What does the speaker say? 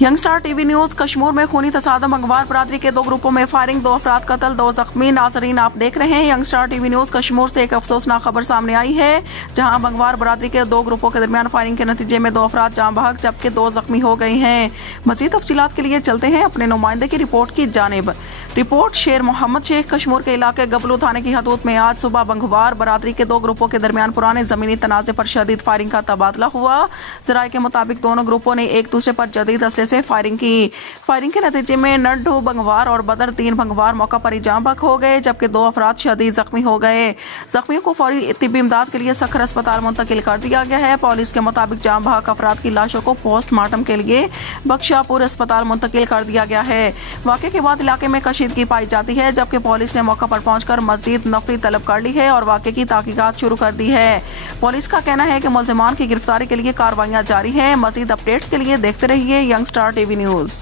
Young star TV news Kashmir में खूनी तसादम, बंगवार बरादरी के 2 ग्रुपों में फायरिंग, 2 अफराद कत्ल, 2 जख्मी। नाजरीन, आप देख रहे हैं young star TV news Kashmir से एक अफसोसनाक खबर सामने आई है, जहां बंगवार बरादरी के 2 ग्रुपों के दरमियान फायरिंग के नतीजे में 2 अफराद जान बहक जबकि 2 जख्मी हो गए हैं। मजीद तफसीलात के लिए चलते हैं अपने नुमाइंदे की रिपोर्ट की जानिब। रिपोर्ट शेर मोहम्मद शेख कश्मीर के इलाके गबलू थाने की हदूद में आज सुबह बंगवार बरादरी के 2 ग्रुपों के दरमियान पुराने जमीनी तनाजे पर शदीद फायरिंग का तबादला हुआ। जराये के मुताबिक दोनों ग्रुपों ने एक दूसरे पर जदीद असले से फायरिंग की। फायरिंग के नतीजे में नड्डू बंगवार और बदर 3 बंगवार मौका पर ही जान बहक हो गए जबकि 2 अफराद शदीद जख्मी हो गए। जख्मियों को फौरी तिब्बी इमदाद के लिए सखर अस्पताल मुंतकिल कर दिया गया है। पुलिस के मुताबिक जान बहक अफराद की लाशों को पोस्टमार्टम के लिए बख्शियापुर अस्पताल मुंतकिल कर दिया गया है। वाक़े के बाद इलाके में कशीदगी पाई जाती है जबकि पुलिस ने मौका पर पहुंचकर मजीद नफरी तलब कर ली है और वाक़े की तहकीकात शुरू कर दी है। पुलिस का कहना है कि मुलजिमान की गिरफ्तारी के लिए कार्रवाइयां जारी हैं। मजीद अपडेट्स के लिए देखते रहिए यंग स्टार टीवी न्यूज।